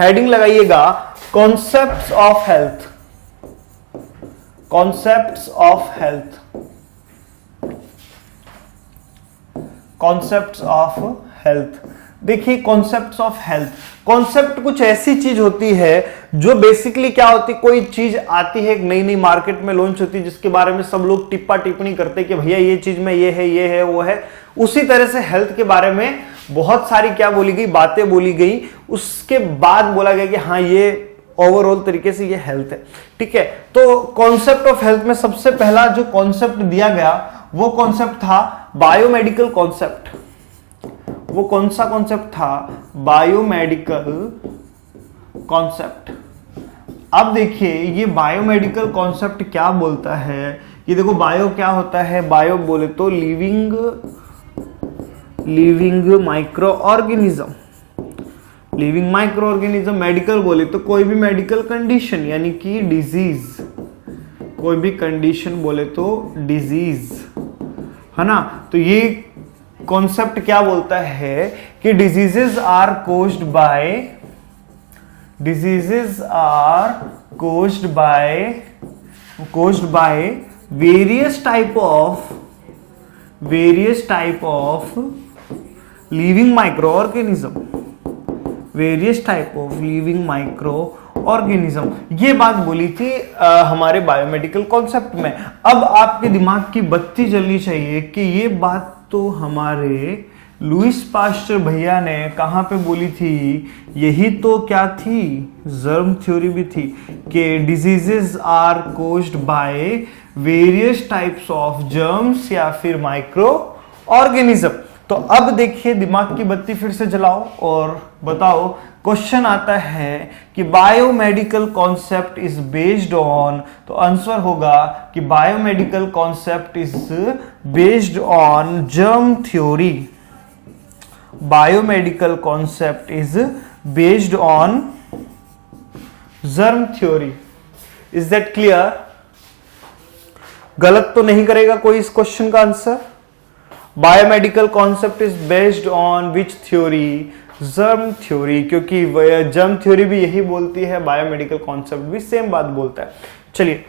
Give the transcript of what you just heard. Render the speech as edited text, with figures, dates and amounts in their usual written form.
Heading लगाइएगा concepts of health, concepts of health, concepts of health. देखिए concepts of health, concept कुछ ऐसी चीज होती है जो बेसिकली क्या होती है, कोई चीज आती है, एक नई नई मार्केट में लॉन्च होती है, जिसके बारे में सब लोग टिप्पा टिप्पणी करते हैं कि भैया ये चीज में ये है वो है। उसी तरह से हेल्थ के बारे में बहुत सारी क्या बोली गई, बातें बोली गई, उसके बाद बोला गया कि हाँ ये ओवरऑल तरीके से ये हेल्थ है। ठीक है, तो कॉन्सेप्ट ऑफ हेल्थ में सबसे पहला जो कॉन्सेप्ट दिया गया वो कॉन्सेप्ट था बायोमेडिकल कॉन्सेप्ट। वो कौन सा कॉन्सेप्ट था? Biomedical concept. अब देखिए ये बायोमेडिकल कॉन्सेप्ट क्या बोलता है, ये देखो बायो क्या होता है, बायो बोले तो living micro organism, living micro organism. Medical बोले तो कोई भी मेडिकल कंडीशन यानी कि डिजीज, कोई भी कंडीशन बोले तो डिजीज, है ना। तो ये कॉन्सेप्ट क्या बोलता है कि diseases are caused by various type of living micro organism, various type of living micro organism. ये बात बोली थी हमारे बायोमेडिकल कॉन्सेप्ट में। अब आपके दिमाग की बत्ती जलनी चाहिए कि ये बात तो हमारे लुईस पास्चर भैया ने कहां पे बोली थी, यही तो क्या थी, जर्म थ्योरी भी थी कि diseases are caused by various types of germs या फिर माइक्रो ऑर्गेनिज्म। तो अब देखिए दिमाग की बत्ती फिर से जलाओ और बताओ, क्वेश्चन आता है कि biomedical concept is based on, तो आंसर होगा कि biomedical concept is based on germ theory. Biomedical concept is based on germ theory. Is that clear? गलत तो नहीं करेगा कोई इस क्वेश्चन का answer? Biomedical concept is based on which theory? Germ theory, क्योंकि जर्म थ्योरी भी यही बोलती है, बायोमेडिकल कॉन्सेप्ट भी सेम बात बोलता है। चलिए